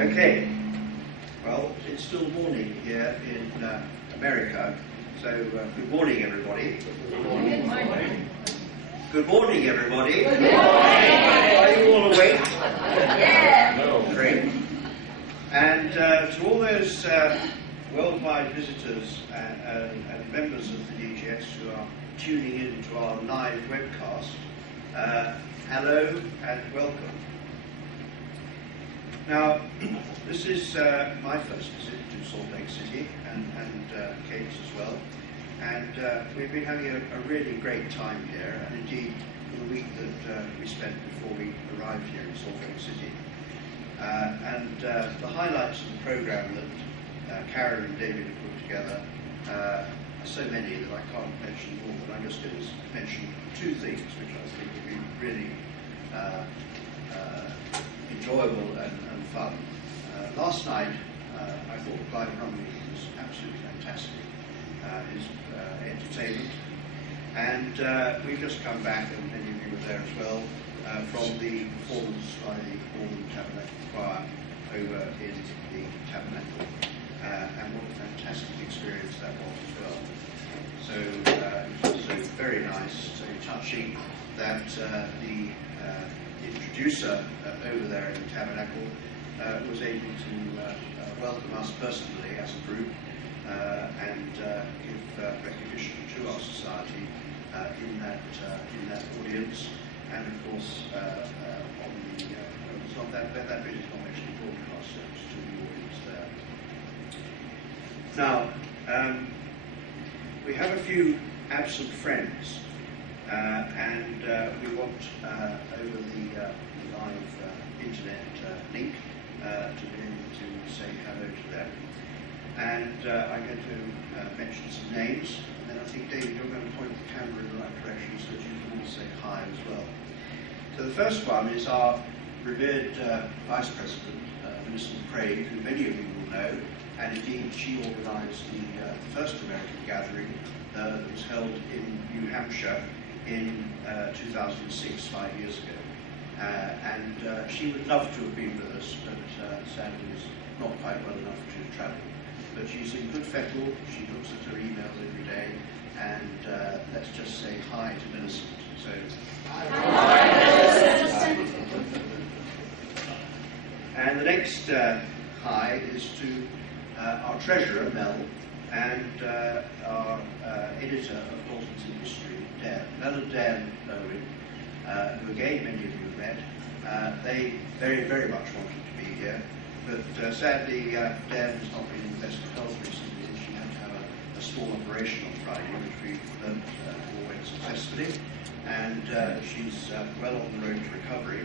Okay, well, it's still morning here in America, so good morning, everybody. Good morning. Good morning, everybody. Good morning. Are you all awake? Yeah. No. Great. And to all those worldwide visitors and members of the DGS who are tuning in to our live webcast, hello and welcome. Now, this is my first visit to Salt Lake City and Kate's as well. And we've been having a really great time here, and indeed the week that we spent before we arrived here in Salt Lake City. The highlights of the program that Karen and David have put together are so many that I can't mention all, but I'm just going to mention two things which I think will be really enjoyable and fun. Last night, I thought Clive Rumley was absolutely fantastic. His entertainment, and we've just come back, and many of you were there as well, from the performance by the Ormond Tabernacle Choir over in the Tabernacle, and what a fantastic experience that was as well. So it was also very nice, very touching that the introducer over there in the Tabernacle was able to welcome us personally as a group and give recognition to our society in that audience. And of course, on the it's not that bit is not actually broadcast to the audience there. Now, we have a few absent friends, and we want over the live internet link to be able to say hello to them. And I'm going to mention some names, and then I think, David, you're going to point the camera in the right direction so that you can all say hi as well. So the first one is our revered Vice President, Millicent Craig, who many of you will know, and indeed she organised the first American gathering that was held in New Hampshire in 2006, 5 years ago. And she would love to have been with us, but sadly was not quite well enough to travel. But she's in good fettle, she looks at her emails every day, and let's just say hi to Millicent. So, hi. And the next hi is to our treasurer, Mel, and our editor of Dalton's History, Dan. Mel and Dan Owen, who again many of you have met, they very, very much wanted to be here. But sadly, Dan has not been in the best of health recently, and she had to have a small operation on Friday, which we learned all went successfully. And she's well on the road to recovery.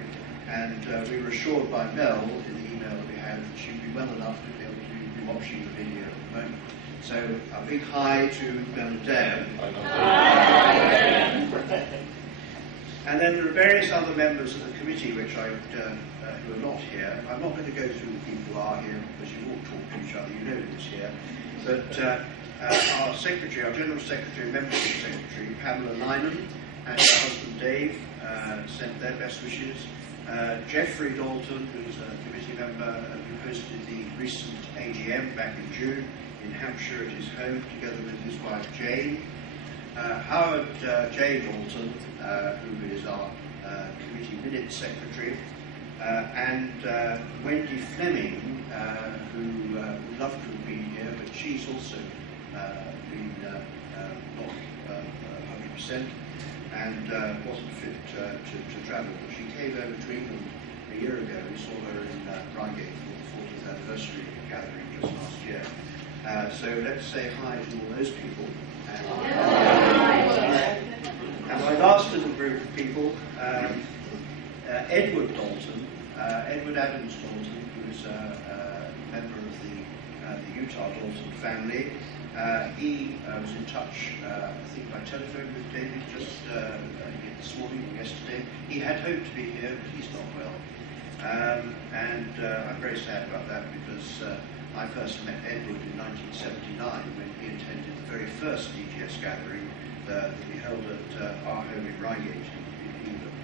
And we were assured by Mel in the email that we had that she'd be well enough to be able to be watching the video at the moment. So a big hi to Mel and Dan. Hi. And then there are various other members of the committee who are not here. I'm not going to go through the people who are here because you all talk to each other, you know who's here. But our secretary, our general secretary, membership secretary, Pamela Lyman, and her husband Dave sent their best wishes. Geoffrey Dalton, who's a committee member and who hosted the recent AGM back in June in Hampshire at his home, together with his wife Jane. Howard J. Dalton, who is our committee minutes secretary, and Wendy Fleming, who would love to have been here, but she's also been not 100% and wasn't fit to travel. But she came over to England a year ago. We saw her in Reigate for the 40th anniversary gathering just last year. So let's say hi to all those people. And my last little group of people, Edward Dalton, Edward Adams Dalton, who is a member of the Utah Dalton family. He was in touch, I think, by telephone with David just this morning or yesterday. He had hoped to be here, but he's not well. I'm very sad about that because I first met Edward in 1979 when he attended the very first DGS gathering that we held at our home in Reigate in England.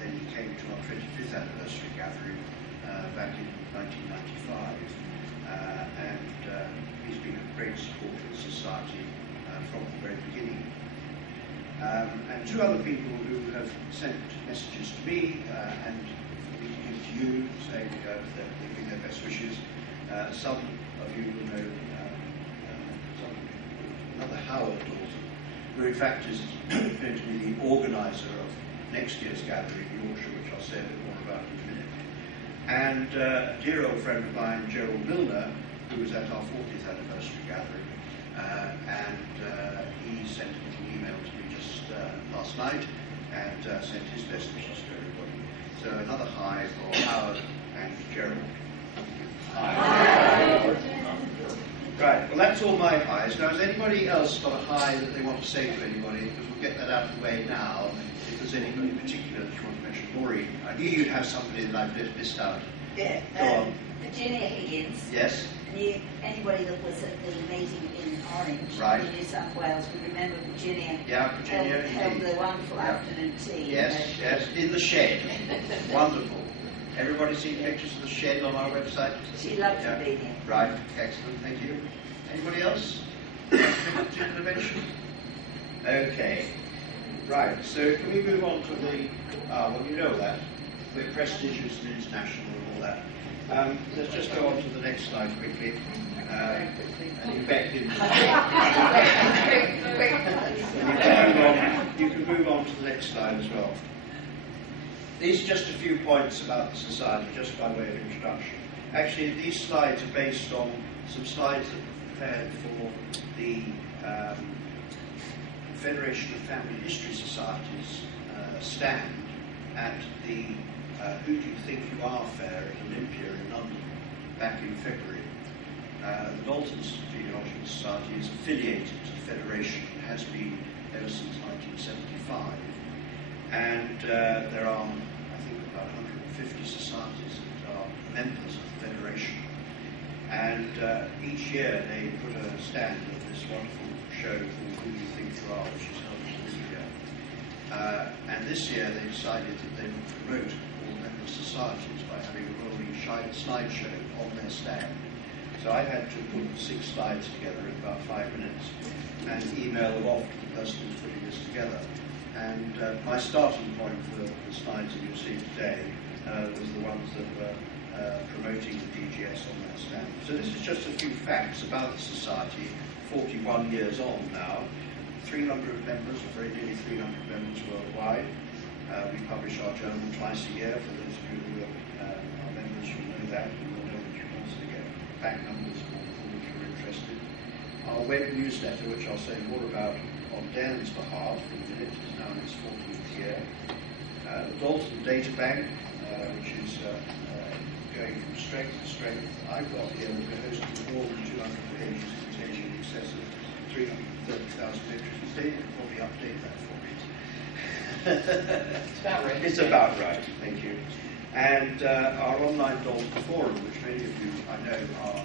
Then he came to our 25th anniversary gathering back in 1995, and he's been a great supporter of the Society from the very beginning. And two other people who have sent messages to me and for me to give to you, saying that they're giving their best wishes. Some of you will know another Howard Dalton, who in fact is going to be the organiser of next year's gathering in Yorkshire, which I'll say a bit more about in a minute. And a dear old friend of mine, Gerald Milner, who was at our 40th anniversary gathering, and he sent a little email to me just last night and sent his best wishes to everybody. So another hi for Howard and Gerald. Hi. Right, well that's all my highs. Now has anybody else got a hi that they want to say to anybody? Because we'll get that out of the way now. If there's anybody in particular that you want to mention. Maureen, I knew you'd have somebody that I've missed out. Yeah. Go on. Virginia Higgins. Yes. Knew anybody that was at the meeting in Orange, right. in New South Wales, we remember Virginia. Yeah, Virginia. Held the wonderful afternoon tea. Yes, yes, in the shed. Wonderful. Everybody seen pictures of the shed on our website? She loved to be there. Right, excellent, thank you. Anybody else? Particular mention? Okay. Right, so can we move on to the, well you know that, we're prestigious and international and all that. Let's just go on to the next slide quickly. And you can move on to the next slide as well. These are just a few points about the Society, just by way of introduction. Actually, these slides are based on some slides that were prepared for the Federation of Family History Societies stand at the Who Do You Think You Are fair at Olympia in London back in February. The Dalton Genealogical Society is affiliated to the Federation and has been ever since 1975. And there are, I think, about 150 societies that are members of the Federation. And each year they put a stand at this wonderful show called Who Do You Think You Are, which is held in Olympia. And this year they decided that they would promote all member societies by having a rolling slideshow on their stand. So I had to put 6 slides together in about 5 minutes and email them off to the person who's putting this together. And my starting point for the slides that you'll see today was the ones that were promoting the DGS on that stand. So this is just a few facts about the Society, 41 years on now, 300 members, very nearly 300 members worldwide. We publish our journal twice a year. For those of you who are members, you'll know that. You will know that you can also get back numbers for if you're interested. Our web newsletter, which I'll say more about on Dan's behalf in a minute, is now in its 14th year. The Dalton Data Bank, which is going from strength to strength. I've got here that we're hosting more than 200 pages containing in excess of 330,000 entries. Dave can probably update that for me. It's about right. It's about right, thank you. And our online Dalton forum, which many of you I know are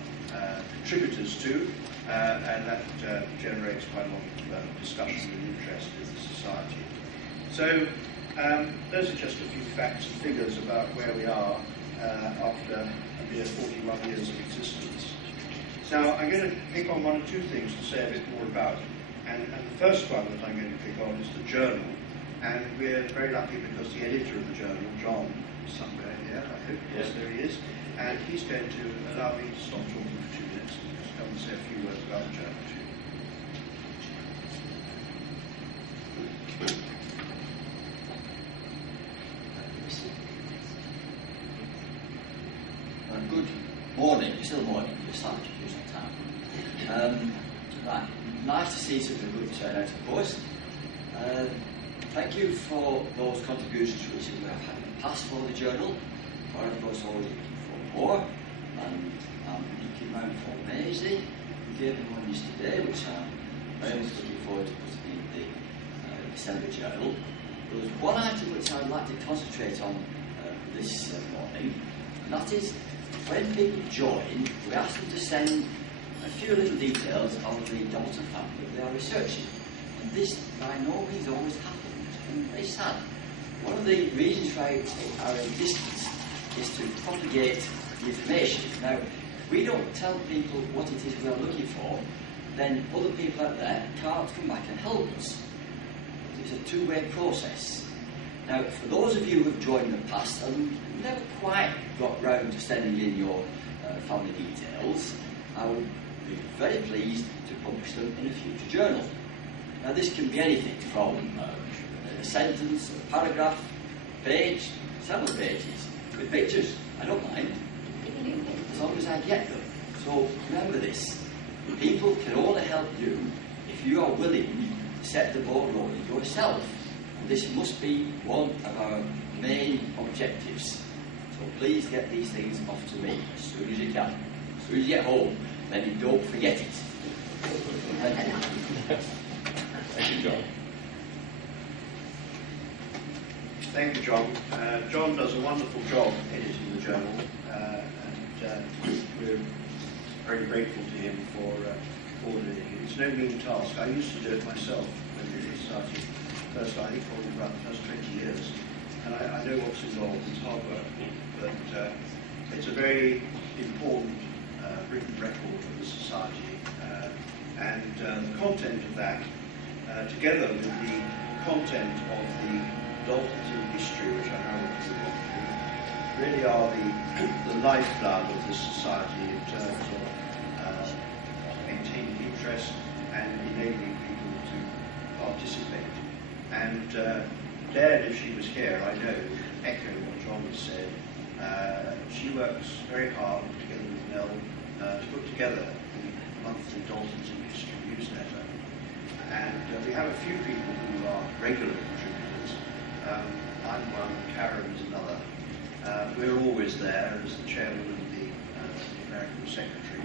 contributors to, and that generates quite a lot of discussion and interest in the Society. So those are just a few facts and figures about where we are after a mere 41 years of existence. Now I'm going to pick on 1 or 2 things to say a bit more about. And the first one that I'm going to pick on is the journal. And we're very lucky because the editor of the journal, John, is somewhere here, I hope. Yes, there he is. And he's going to allow me to stop talking for 2 minutes and just come and say a few words about the journal too. Good morning. It's still morning. We're starting to use that time. Right. Nice to see such a good turnout, of course. Thank you for those contributions which we have had in the past for the journal. We're of course always looking for more, and I'm looking around for Maisie, who gave me one yesterday, which I'm very much looking forward to putting in the December journal. There was one item which I'd like to concentrate on this morning, and that is when people join, we ask them to send a few little details of the Dalton family that they are researching. And this by no means always happens, and it's sad. One of the reasons for our existence is to propagate the information. Now, if we don't tell people what it is we are looking for, then other people out there can't come back and help us. It's a two-way process. Now, for those of you who have joined in the past and never quite got round to sending in your family details, I would be very pleased to publish them in a future journal. Now, this can be anything from a sentence, a paragraph, a page, several pages, with pictures. I don't mind, as long as I get them. So remember this, people can only help you if you are willing to set the ball rolling yourself. And this must be one of our main objectives. So please get these things off to me as soon as you can. As soon as you get home, then don't forget it. Thank you. Thank you, John. Thank you, John. John does a wonderful job editing the journal, and we're very grateful to him for editing it. It's no mean task. I used to do it myself when we started first, I think probably about the first 20 years, and I know what's involved. It's hard work, but it's a very important written record of the society, and the content of that, together with the content of the Daltons in history, which I know really are the lifeblood of the society in terms of maintaining interest and enabling people to participate. And Dad, if she was here, I know, echo what John has said. She works very hard together with Nell to put together the monthly Daltons in history newsletter. And we have a few people who are regular contributors. I'm one, Karen's another. We're always there as the chairman and the American secretary.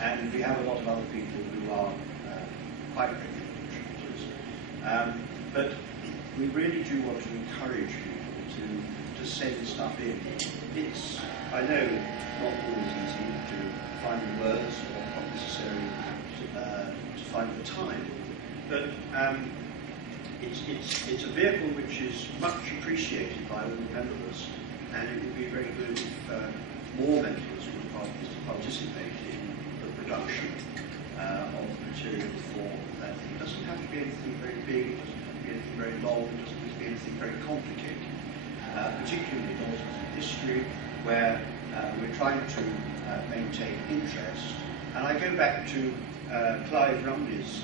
And we have a lot of other people who are quite regular contributors. But we really do want to encourage people to send stuff in. It's, I know, not always easy to find the words or not necessarily to find the time. But it's a vehicle which is much appreciated by all the members, and it would be very good if more members would participate in the production of material for that. It doesn't have to be anything very big, it doesn't have to be anything very long, it doesn't have to be anything very complicated, particularly Daltons in history, where we're trying to maintain interest. And I go back to Clive Rumley's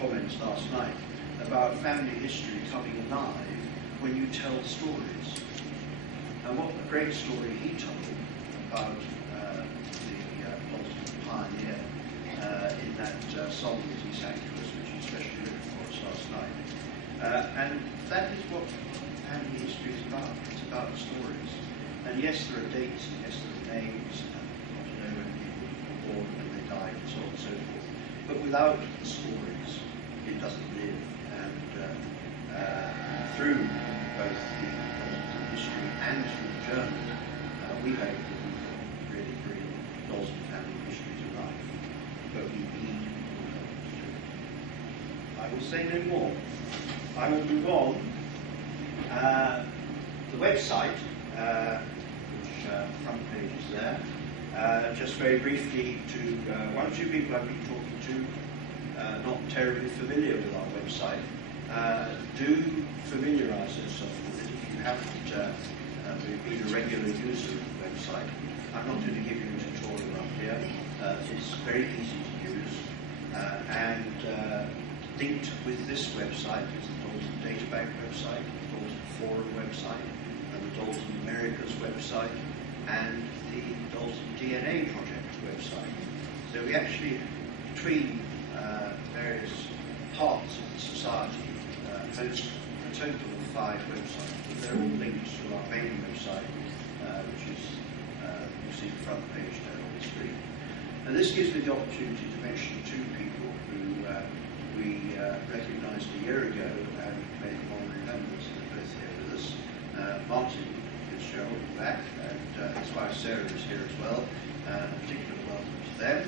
comments last night about family history coming alive when you tell stories. And what a great story he told about the Dalton pioneer in that song that he sang to us, which he especially written for us last night. And that is what family history is about. It's about stories. And yes, there are dates, and yes, there are names, and you want to know when people were born, when they died, and so on and so forth. But without the stories, it doesn't live. Through both the Dalton history and through the journal, we hope that we can really bring Dalton family history to life. But we need your help to do it. I will say no more. I will move on. The website, which front page is there, just very briefly to one or two people I've been talking to, not terribly familiar with our website. Do familiarise yourself with it if you haven't been a regular user of the website. I'm not going to give you a tutorial up here. It's very easy to use. And linked with this website is the Dalton Databank website, the Dalton Forum website, and the Dalton Americas website, and the Dalton DNA Project website. So we actually, between various parts of the society, host a total of 5 websites. But they're all linked to our main website, which is, you see the front page there on the screen. And this gives me the opportunity to mention 2 people who we recognised a year ago and made them honorary members. They're both here with us. Martin Fitzgerald back, and his wife Sarah is here as well. A particular welcome to them.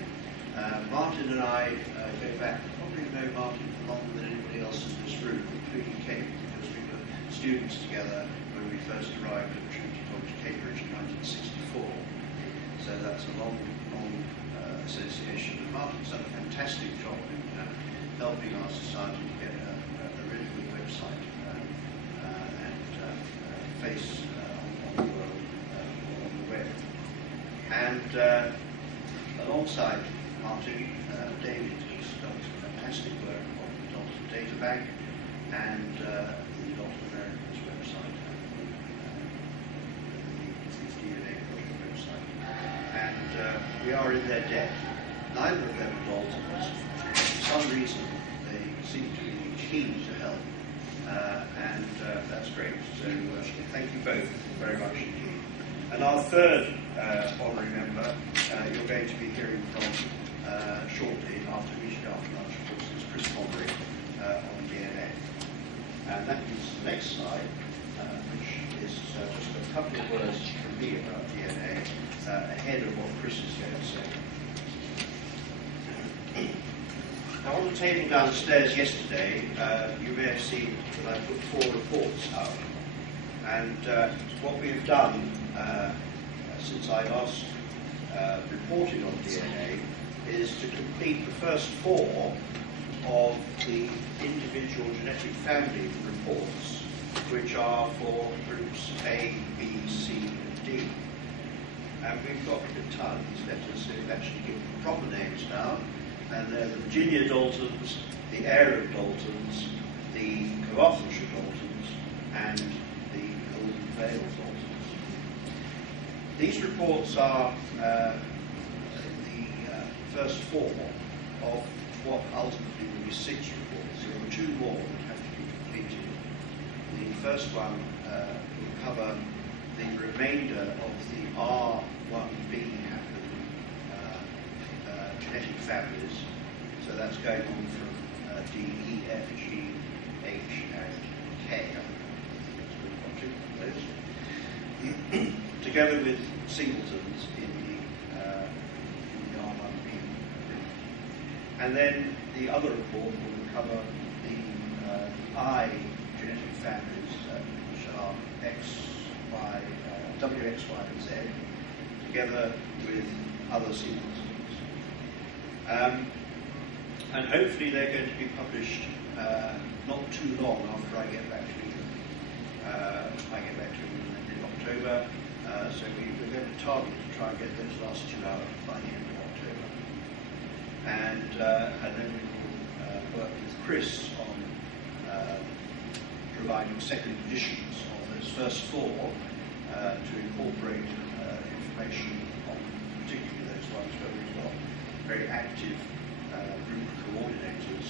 Martin and I go back, probably know Martin for longer than anybody else in this room, including Kate, because we were students together when we first arrived at Trinity 1964. So that's a long association. And Martin's done a fantastic job in helping our society to get a really good website and face on the world on the web. And alongside Martin, David has done some fantastic work on the Dalton Data Bank and the Dalton Americans website and the DNA Project website. And we are in their debt. Neither of them are Daltons. For some reason, they seem to be keen to help, and that's great. So thank you both very much indeed. And our third honorary member, you're going to be hearing from shortly after meeting after lunch, of course, is Chris Connery on DNA. And that is the next slide, which is just a couple of words from me about DNA ahead of what Chris is going to say. Now, on the table downstairs yesterday, you may have seen that I put 4 reports out. And what we've done since I last reported on DNA is to complete the first 4 of the individual genetic family reports, which are for groups A, B, C, and D. And we've got the tons, letters, so we've actually given proper names now. And they're the Virginia Daltons, the Aaron Daltons, the Carmarthenshire Daltons, and the Golden Vale Daltons. These reports are the first 4 of what ultimately will be 6 reports. There are 2 more that have to be completed. The first one will cover the remainder of the R1b genetic families. So that's going on from D, E, F, G, H, and K. Together with singletons in the R1b group. And then the other report will cover the I genetic families, which are X, Y, W, X, Y, and Z, together with other singletons. And hopefully they're going to be published not too long after I get back to England. I get back to England in October, so we're going to target to try and get those last 2 out by the end of October. And then we will work with Chris on providing second editions of those first 4 to incorporate information on particularly those ones where we've got very active group coordinators.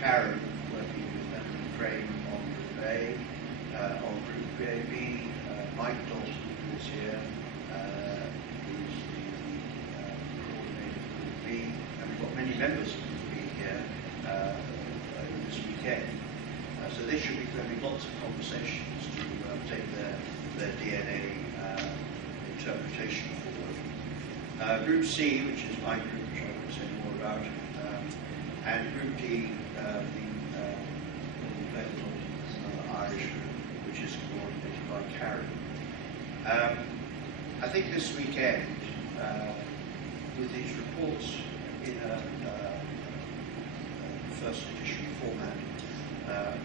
Karen working with Emily Crane on Group A, on Group B, Mike Dalton who is here, who's the coordinator for Group B, and we've got many members of Group B here this weekend. So they should be having lots of conversations to take their DNA interpretation forward. Group C, which is my group, which I won't say more about, and Group D, the another Irish group, which is coordinated by Karen. I think this weekend, with these reports in a first edition format,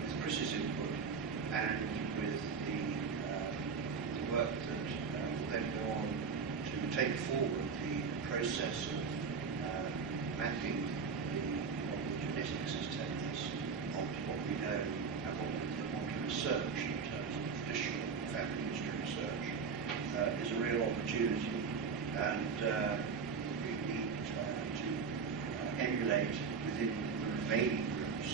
with Chris's input and with the work that will then go on to take forward the process of mapping what the genetics is telling us onto what we know and what we want to research in terms of traditional family history research is a real opportunity, and we need to emulate within the remaining groups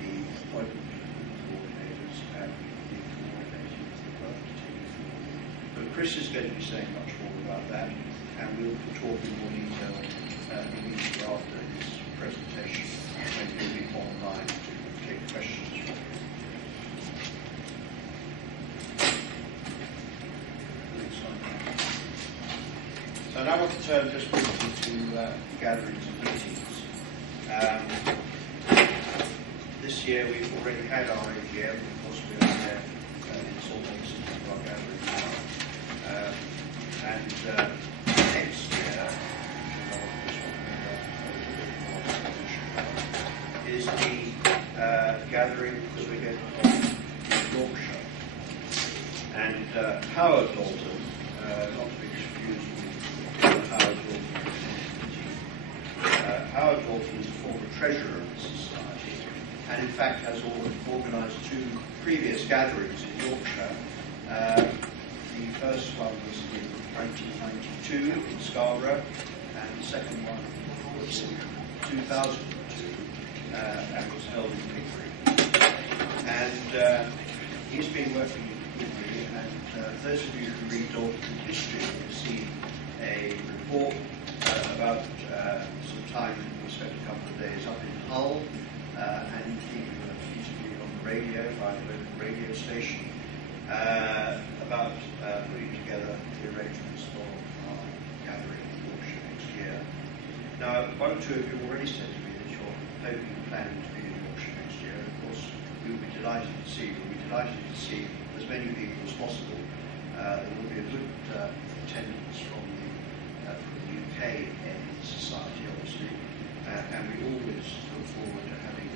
the appointment of coordinators and the coordinating of the work to take it forward. But Chris is going to be saying much more about that, and we'll talk in more detail immediately after his presentation, when he'll be online to take questions from you. So now I want to turn just briefly to gatherings and meetings. This year we've already had our AGM, of course we are there in Salt Lake City for our gathering now. And Howard Dalton, not to be confused with Howard Dalton. Howard Dalton is a former treasurer of the Society, and in fact has organised 2 previous gatherings in Yorkshire. The first one was in 1992 in Scarborough, and the second one was in 2002, and was held in Pickering. And he's been working with me, and those of you who read Dalton history will see a report about some time we spent a couple of days up in Hull, and indeed we were interviewed on the radio by a local radio station about putting together the arrangements for our gathering in Yorkshire next year. Now, 1 or 2 of you already said to me that you're hoping and planning to be in Yorkshire next year. Of course, we will be delighted to see you. We'll be delighted to see as many people as possible. There will be a good attendance from the UK in the Society, obviously, and we always look forward to having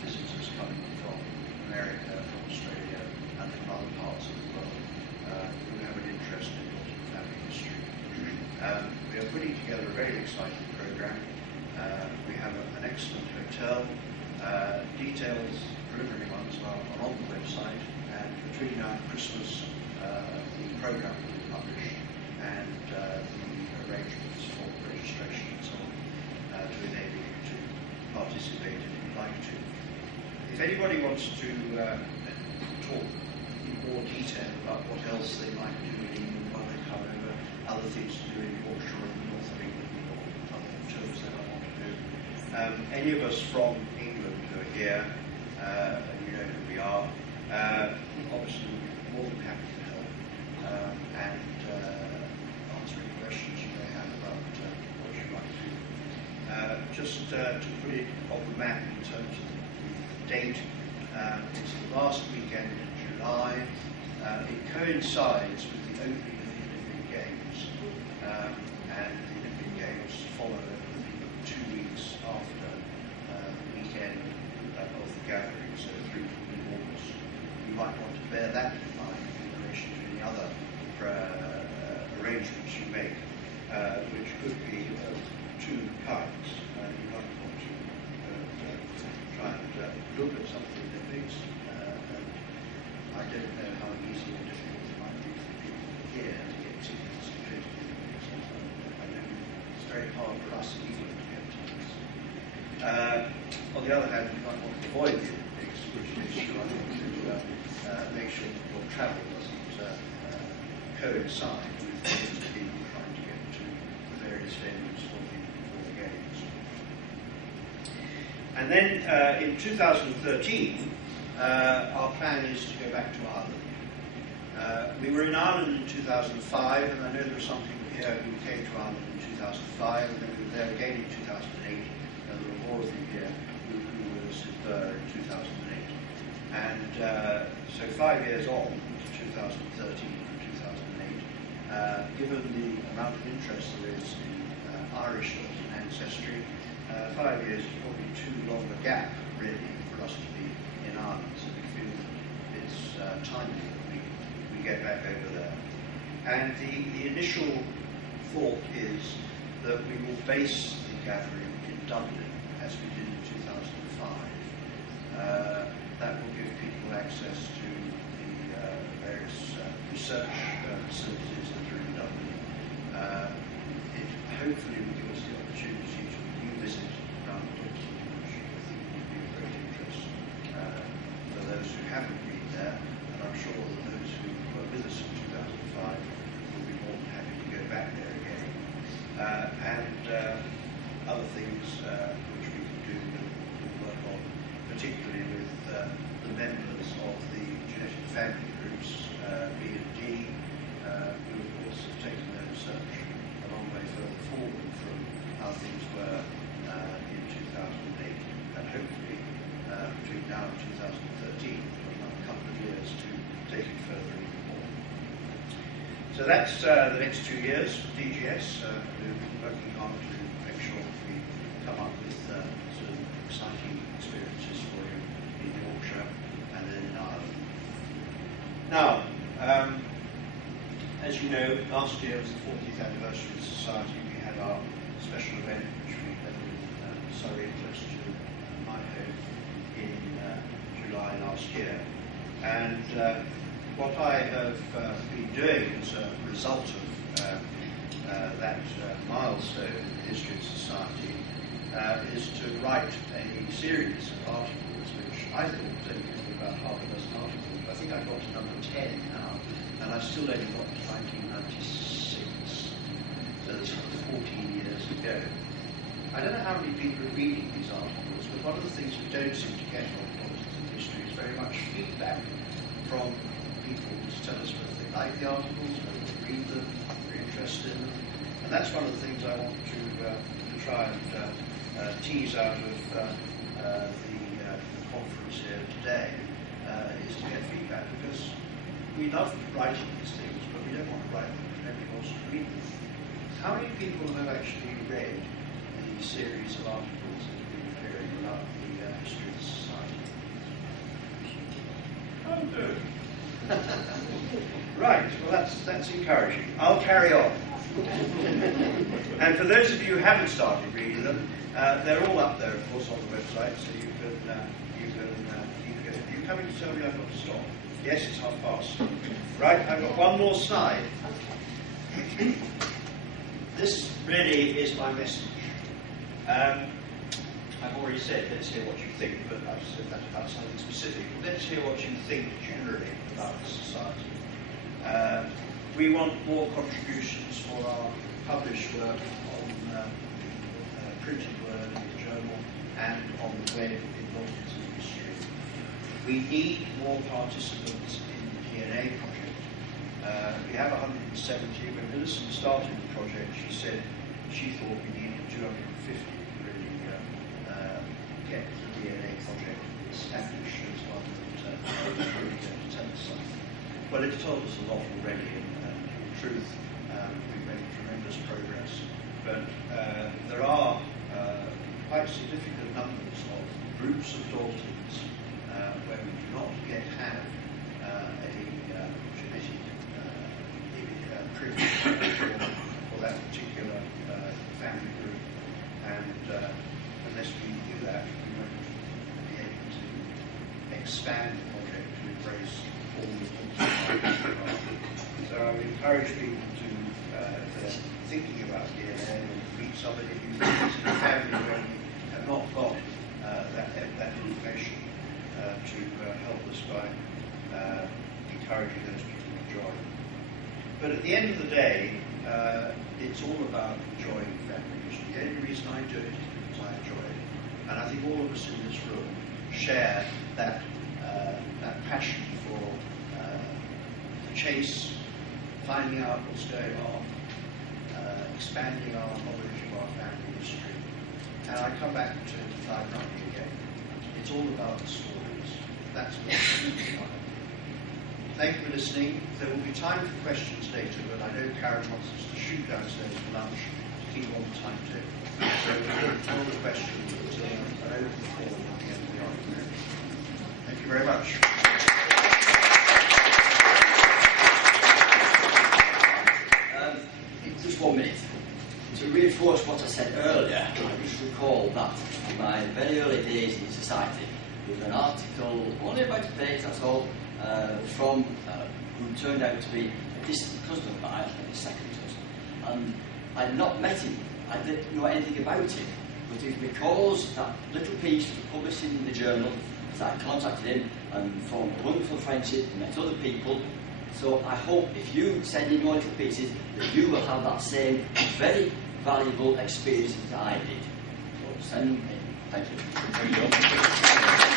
visitors coming from America, from Australia, and from other parts of the world who have an interest in Dalton family history. We are putting together a very exciting program. We have an excellent hotel. Details, preliminary ones, are on the website, and between now and Christmas, the program will be published, and the arrangements for registration and so on to enable you to participate if you'd like to. If anybody wants to talk in more detail about what else they might do in England while they come over, other things to do in Yorkshire or the north of England, or other tours they might want to do, any of us from England who are here, and you know who we are, obviously we'll be more than happy to help and answer any questions you may have about what you'd like to do. Just to put it on the map in terms of the date, it's the last weekend in July. It coincides with the opening of the Olympic Games, and the Olympic Games follow 2 weeks after the weekend of the gathering, so through to mid-August. You might want to bear that in mind in relation to any other arrangements you make, which could be of 2 kinds. You might want to try and look at something that makes, and I don't know how easy or difficult it might be for people here to get tickets to go to the Olympics. I know it's very hard for us in England to get tickets. On the other hand, you might want to avoid the Olympics, which means you might want to make sure that your travel doesn't coincide with the people trying to get to the various venues for the Games. And then in 2013, our plan is to go back to Ireland. We were in Ireland in 2005, and I know there were some people here who came to Ireland in 2005, and then we were there again in 2008, and there were more of them here who were there in 2008. And so 5 years on, to 2013 and 2008, given the amount of interest there is in Irish ancestry, 5 years is probably too long a gap, really, for us to be in Ireland, so we feel it's timely that we get back over there. And the initial thought is that we will base the gathering in Dublin, as we did in 2005. That will give people access to the various research facilities that are in Dublin. It hopefully will give us the opportunity to revisit Dalton, which I think would be of great interest for those who haven't been there, and I'm sure that those who were with us in 2005 will be more than happy to go back there again. And other things which we can do and work on, particularly with the members of the genetic family groups, B&D, who of course have taken their research a long way further forward from how things were in 2008, and hopefully between now and 2013, we've got a couple of years to take it further even more. So that's the next 2 years for DGS. We're working hard to make sure that we come up with some exciting experiences for you in Yorkshire and then in Ireland. Now, As you know, last year was the 40th anniversary of the Society. We had our special event, which we held in Surrey, close to my home, in July last year. And what I have been doing as a result of that milestone in the history of society is to write a series of articles, which I thought was only going to be about half a dozen articles. I think I've got to number 10 now, and I've still only got to 1996. So it's 14 years ago. I don't know how many people are reading these articles, but one of the things we don't seem to get on politics and history is very much feedback from people to tell us whether they like the articles, whether they read them, they're interested in them. And that's one of the things I want to try and tease out of the conference here today, is to get feedback, because we love writing these things, but we don't want to write them if nobody wants to read them. How many people have actually read the series of articles that have been appearing about the history of the society? Oh, good. Right, well that's encouraging. I'll carry on. And for those of you who haven't started reading them, they're all up there, of course, on the website, so you can go. Are you coming to tell me I've got to stop? Yes, it's 12:30. Right, I've got one more slide. This really is my message. I've already said, let's hear what you think, but I've said that about something specific. Let's hear what you think generally about the society. We want more contributions for our published work on printed word in the journal and on the web in Dalton's history. We need more participants in the DNA project. We have 170. When Millicent started the project, she said she thought we needed 250 to really get the DNA project established as one that was really going to tell us something. Well, it's told us a lot already, and in truth, we've made tremendous progress. But there are quite significant numbers of groups of Daltons where we do not yet have a genetic privilege for that particular family group, and unless we do that, we won't be able to expand the project to embrace all the Daltons. So I would encourage people to, if they're thinking about DNA, and meet somebody who's in a family where you have not got that information, to help us by encouraging those people to join. But at the end of the day, it's all about enjoying family history. The only reason I do it is because I enjoy it. And I think all of us in this room share that passion for the chase, finding out what's going on, expanding our knowledge of our family history. And I come back to 590 again. It's all about the stories. That's what it's about. Thank you for listening. There will be time for questions later, but I know Karen wants us to shoot downstairs for lunch to keep on the timetable. So we'll do all the questions until an open forum at the end of the afternoon. Thank you very much. Just 1 minute. To reinforce what I said earlier, I just recall that in my very early days in society, there was an article, only about a page, that's all, from who turned out to be a distant cousin of mine, a second cousin. And I had not met him, I didn't know anything about him, but it was because that little piece was published in the journal that I contacted him and formed a wonderful friendship and met other people. So I hope if you send in your little pieces that you will have that same very valuable experience that I did. So send them in. Thank you. Thank you.